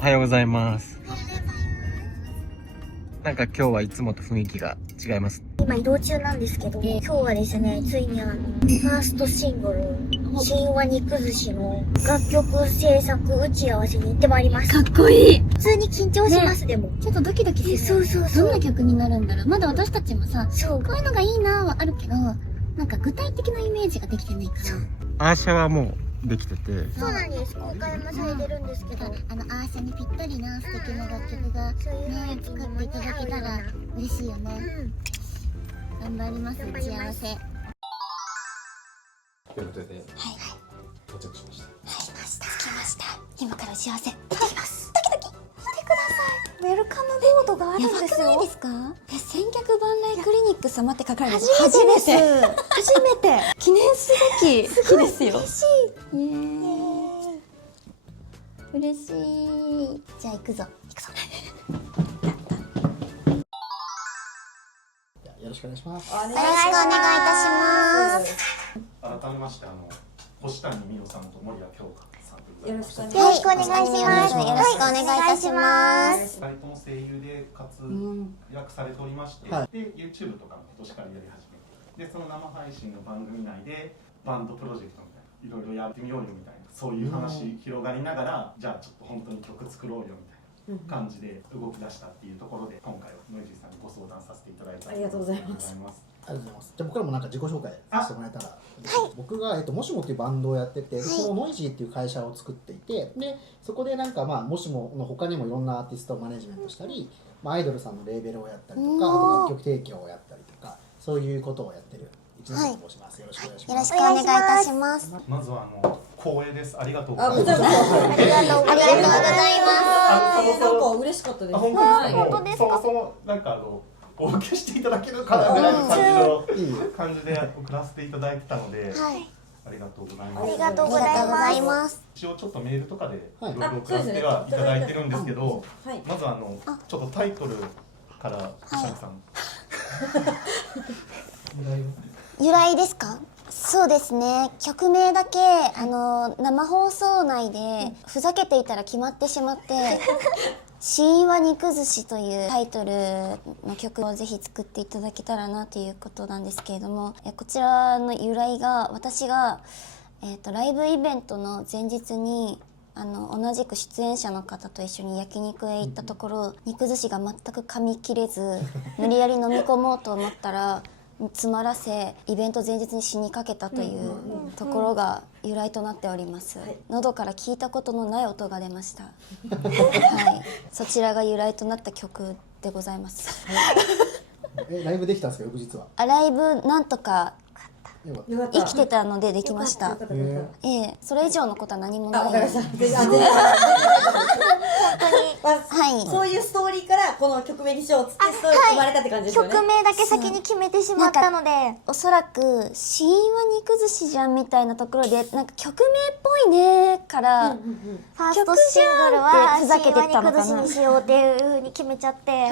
おはようございます。なんか今日はいつもと雰囲気が違います。今移動中なんですけど、今日はですね、ついにファーストシングル、神話肉寿司の楽曲制作打ち合わせに行ってまいります。かっこいい。普通に緊張します、でも。ちょっとドキドキする。そう。どんな曲になるんだろう。まだ私たちもさ、そう。こういうのがいいなはあるけど、なんか具体的なイメージができてないから。アーシャはもうできてて、そうなんです。公開もされてるんですけど、アーシャにぴったりな素敵な楽曲がそういうね、雰囲気作っていただけたら嬉しいよね。頑張ります、打ち合わせ。ということで、到着しました。着きました。今から打ち合わせ。ドキドキ。見てください。ウェルカムボードがあるんですよ。やばくないですか？千客万来クリニック様って書かれてる。初めて。記念すべき日ですよ。嬉しい。イエーイ。嬉しい。じゃあ行くぞ。よろしくお願いします。よろしくお願いいたします。改めまして星谷美代さんと守谷京香さんでございます。よろしくお願いします。よろしくお願いいたします。二人とも声優で活躍されておりまして、で YouTube とかも今年からやり始めて、でその生配信の番組内でバンドプロジェクトみたいないろいろやってみようよみたいな、そういう話広がりながら、じゃあちょっと本当に曲作ろうよみたいな感じで動き出したっていうところで、今回はノイジーさんにご相談させていただいた。ありがとうございます。ありがとうございます。じゃあ僕らもなんか自己紹介させてもらえたら。僕がもしもっていうバンドをやってて、そのノイジーっていう会社を作っていて、でそこでなんかもしもの他にもいろんなアーティストをマネジメントしたり、アイドルさんのレーベルをやったりとか、あと楽曲提供をやったりとか、そういうことをやってる一年と申します。よろしくお願いします。よろしくお願いいたします。まずは光栄です。ありがとうございます。ありがとうございます。なんか嬉しかったです。本当ですか。そもなんかお受けしていただけるかなぐらいの感じで送らせていただいてたので、ありがとうございます。ありがとうございます。一応ちょっとメールとかでいろいろ送らせてはいただいてるんですけど、まずちょっとタイトルから星谷さん。由来ですか？そうですね、曲名だけ生放送内でふざけていたら決まってしまって神話肉寿司というタイトルの曲をぜひ作っていただけたらなということなんですけれども、こちらの由来が私が、ライブイベントの前日に同じく出演者の方と一緒に焼肉へ行ったところ、肉寿司が全く噛み切れず無理やり飲み込もうと思ったら詰まらせイベント前日に死にかけたというところが由来となっております。喉から聞いたことのない音が出ました。はい、そちらが由来となった曲でございます。ライブできたんですか、翌日は。ライブなんとか生きてたのでできました。それ以上のことは何もない。はい。そういうストーリーからこの曲名にしようっつってストーリー生まれたって感じですよね。曲名だけ先に決めてしまったので、おそらく神話肉寿司じゃんみたいなところでなんか曲名っぽいねからファーストシングルはふざけてったのかな。神話肉寿司にしようっていう風に決めちゃって、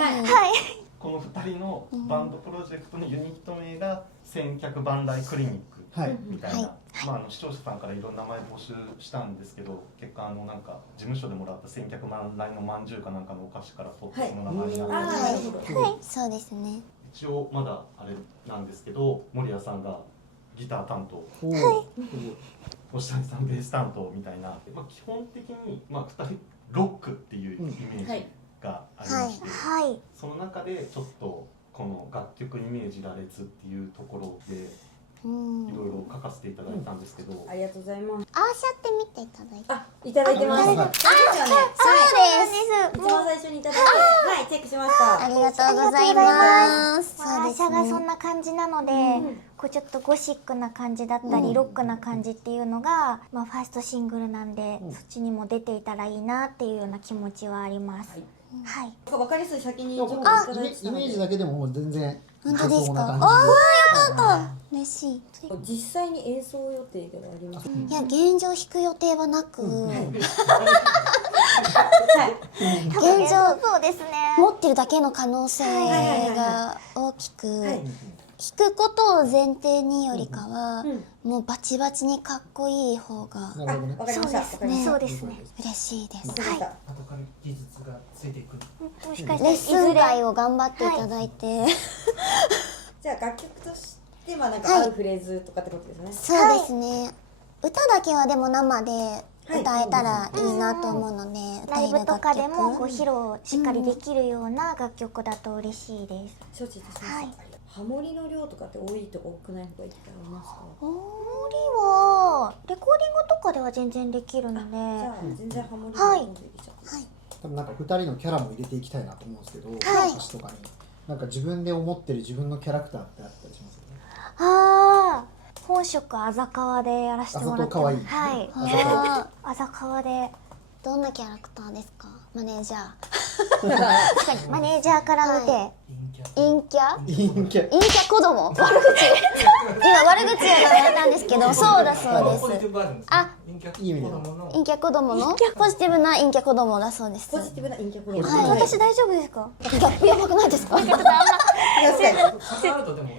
この2人のバンドプロジェクトのユニット名が千客万来クリニックみたいな、視聴者さんからいろんな名前募集したんですけど、結果なんか事務所でもらった千客万来のまんじゅうかなんかのお菓子から取ってその名前になってる。そうですね。一応まだあれなんですけど、守谷さんがギター担当、星谷さんベース担当みたいな、基本的に2人ロックっていうイメージがありまして、その中でちょっとこの楽曲イメージ羅列っていうところでいろいろ書かせていただいたんですけど、ありがとうございます。アーシャって見ていただいて。いただいてます。そうです。一番最初にいただいて、チェックしました。ありがとうございます。アーシャがそんな感じなので、ちょっとゴシックな感じだったりロックな感じっていうのがファーストシングルなんで、そっちにも出ていたらいいなっていうような気持ちはあります。はい。わかりやすい先にちょっといただいてたイメージだけでももう全然本当ですか？よかった。嬉しい。実際に演奏予定ではあります。いや、現状弾く予定はなく、現状そうですね。持ってるだけの可能性が大きく、弾くことを前提によりかは、うんもうバチバチにかっこいい方がなるほどねわかりました。わかりました。そうですね。嬉しいです。わかりました。後から技術がついていく。もしかしたらレッいずれスン会を頑張っていただいて、じゃあ楽曲としてまあなんかはい合うフレーズとかってことですね。そうですね、歌だけはでも生で歌えたらいいなと思うので、歌ライブえる楽曲とかでもこう披露しっかりできるような楽曲だと嬉しいです。承知いたしました。はいハモリの量とかって多いとか多くない方がいいとかありますか？ハモリはレコーディングとかでは全然できるので、じゃあ全然ハモリではいどんどんいけちゃう。多分なんか2人のキャラも入れていきたいなと思うんですけど、はい歌詞とかになんか自分で思ってる自分のキャラクターってあったりしますよね。ああ本職あざかわでやらせてもらってあざとかわいいはいあざかああざかわでーどんなキャラクターですか？マネージャ確かにマネージャーから見て、ー、陰キャ陰キャ陰キャ子供悪口今悪口を言われたんですけど、そうだそうです。あ、いい意味で陰キャ子供のポジティブな陰キャ子供だそうです。ポジティブな陰キャコロはい私大丈夫ですか？ギャップやばくないですか？確かに。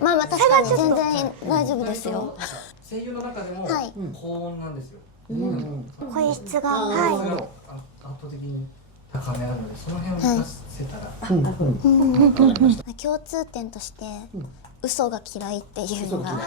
まあまあ確かに全然大丈夫ですよ。声優の中でもはい高音なんですよ。うん声質がなるはほど圧倒的に高めあるので、その辺を出せたら。うんうん共通点としてうん嘘が嫌いっていうのが嘘が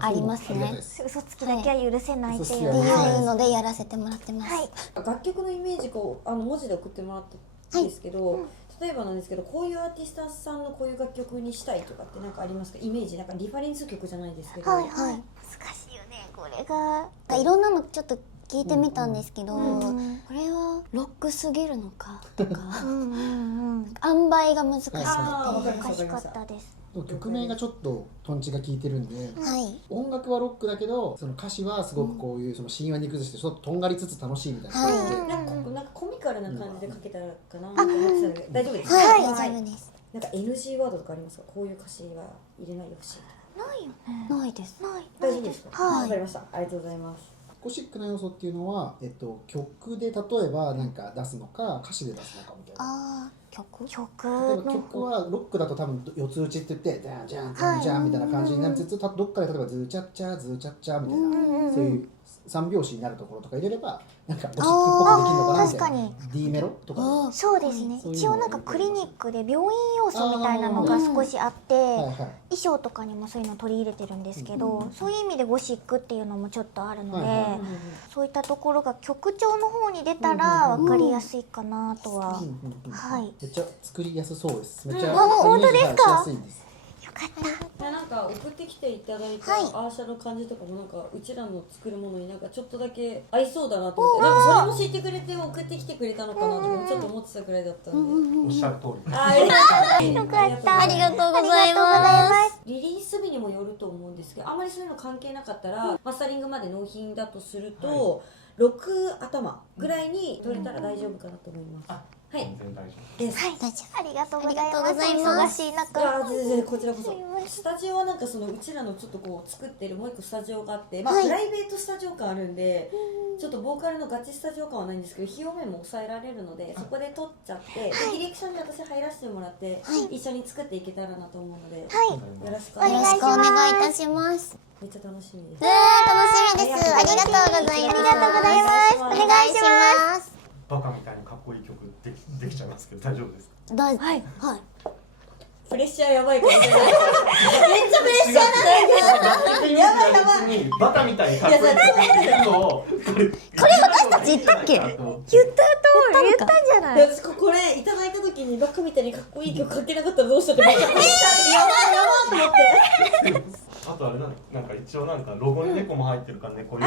嫌いありますねありがたいですい嘘つきだけは許せないっていうって嘘つきはいうのでやらせてもらってます。はい楽曲のイメージこう文字で送ってもらったんですけど、例えばなんですけどこういうアーティストさんのこういう楽曲にしたいとかってなんかありますか？イメージなんかリファレンス曲じゃないですけど。はいはい難しいよねこれがいろんなのちょっと聞いてみたんですけど、うんこれはロックすぎるのかとかうんうんうん塩梅が難しくて、あーわかりま難しかしたわかりましたったです曲名がちょっとトンチが効いてるんで、はい音楽はロックだけどその歌詞はすごくこういうその神話に崩してちょっととんがりつつ楽しいみたいな感じで、なんかコミカルな感じで書けたらかなと思ってたので大丈夫ですか？はい、はい大丈夫です。なんか NG ワードとかありますか？こういう歌詞は入れないでほしい。ないよねないです。ない大丈夫ですか？はいわかりました。ありがとうございます。ゴシックな要素っていうのは、曲で例えばなんか出すのか歌詞で出すのかみたいな。あー、曲曲例えばの曲はロックだと多分四つ打ちって言ってダンジャンダンジャンみたいな感じになりつつ、どっかで例えばズーチャッチャズーチャッチャみたいな、そういう三拍子になるところとか入れればなんかゴシックっぽくできるのかなみたいな。あー確 D メロとかで。あそうですねそういうの一応なんかクリニックで病院要素みたいなのが少しあってはいはい。衣装とかにもそういうの取り入れてるんですけどそういう意味でゴシックっていうのもちょっとあるのではいはいそういったところが曲調の方に出たら分かりやすいかなとはうんうんうんはいめっちゃ作りやすそうです。めっちゃあ本当ですかイメージがしやすいです。よかったなんか送ってきていただいたはいアーシャの感じとかもなんかうちらの作るものになんかちょっとだけ合いそうだなと思ってなんかそれも知ってくれて送ってきてくれたのかなとかちょっと思ってたくらいだったんで。おっしゃる通り。ありがとうよかったありがとうございありがとうございま。ますすリリース日にもよると思うんですけどあまりそういうの関係なかったらマスタリングまで納品だとすると、6頭ぐらいに取れたら大丈夫かなと思います。はい全然大丈です。はい大丈ありがとうございありがとうございまますす忙しい中全然こちらこそすいませんスタジオはなんかそのうちらのちょっとこう作ってるもう一個スタジオがあってまあ、はいプライベートスタジオ感あるんでちょっとボーカルのガチスタジオ感はないんですけど費用面も抑えられるのでそこで撮っちゃって、でディレクションに私入らせてもらって、一緒に作っていけたらなと思うので、よはいろしくおよろ願いします。しくお願いいたします。めっちゃ楽しみです。楽しみです。ありがとうございます。ありがとうございますおお願いします。夫。バカみたいにかっこいい曲できちゃいますけど大丈夫ですか？はい。はいはい。プレッシャーやばいかもしれない。めっちゃプレッシャーなんだけど。やばいやばい。バカみたいにかっこいい曲っていうのをこれ私たち言ったっけ？言ったんじゃない私これいただいた時にバカみたいにかっこいい曲書けなかったらどうしようってめっちゃプレッシャーでやばいやばいと思って。あとあれなんか一応なんかロゴに猫も入ってるから猫要素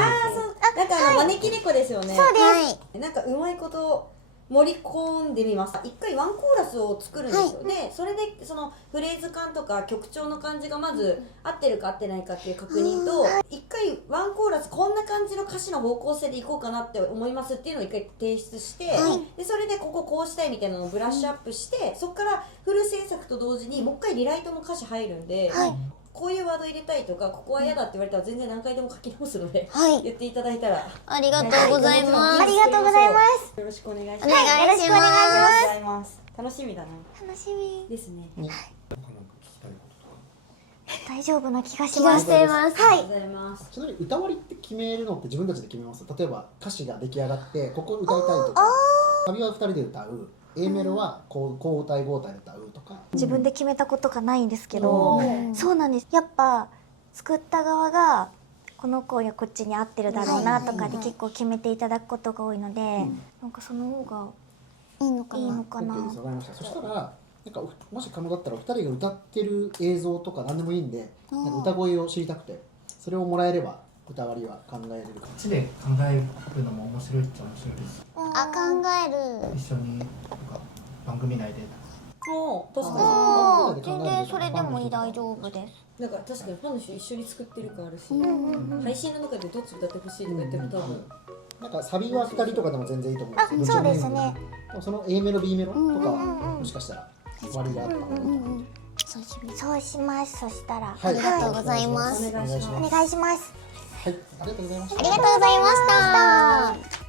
なんか招き猫ですよね。はい。なんかうまいこと盛り込んでみます。一回ワンコーラスを作るんですよ、でそれでそのフレーズ感とか曲調の感じがまず合ってるか合ってないかっていう確認と一回ワンコーラスこんな感じの歌詞の方向性でいこうかなって思いますっていうのを一回提出して、でそれでここうしたいみたいなのをブラッシュアップしてそこからフル制作と同時にもう一回リライトの歌詞入るんで、こういうワード入れたいとかここは嫌だって言われたら全然何回でも書き直すので、はい。言っていただいたらありがとうございます。ありがとうございますよろしくお願いします。お願いしよろしくお願いします。ありがとうございます。楽しみだな。楽しみですね。なんか聞きたいこととか大丈夫な気がし気がします。ています。ありがとうございます。ちなみに歌割りって決めるのって自分たちで決めます？例えば歌詞が出来上がってここ歌いたいとか、サビは2人で歌う、A メロはこう歌い5体で歌うとか。自分で決めたことがないんですけど、そうなんです。やっぱ作った側がこの子にはこっちに合ってるだろうなとかで結構決めていただくことが多いので、なんかその方がいいのかいいのな。かな。 OK です、わかりました。そしたらなんかもし可能だったらお二人が歌ってる映像とか何でもいいんで、なんか歌声を知りたくて、それをもらえれば歌割りは考えれるかも。こっちで考えるのも面白いっちゃ面白いです。あ、考える。一緒になんか番組内でもう確かあ全然それでも大丈夫です。になんか確かにファンの人一緒に作ってる感あるし、配信の中でどっち歌ってほしいとか言っても多分なんかサビは2人とかでも全然いいと思うんあ、ですよ。そうですね。でもその A メロ B メロとかはもしかしたら割りがあった方がいいかな。そうします。そうします。そしたら、はい、ありがとうございますお願いします。お願いします。はい、ありがとうございました。ありがとうございました。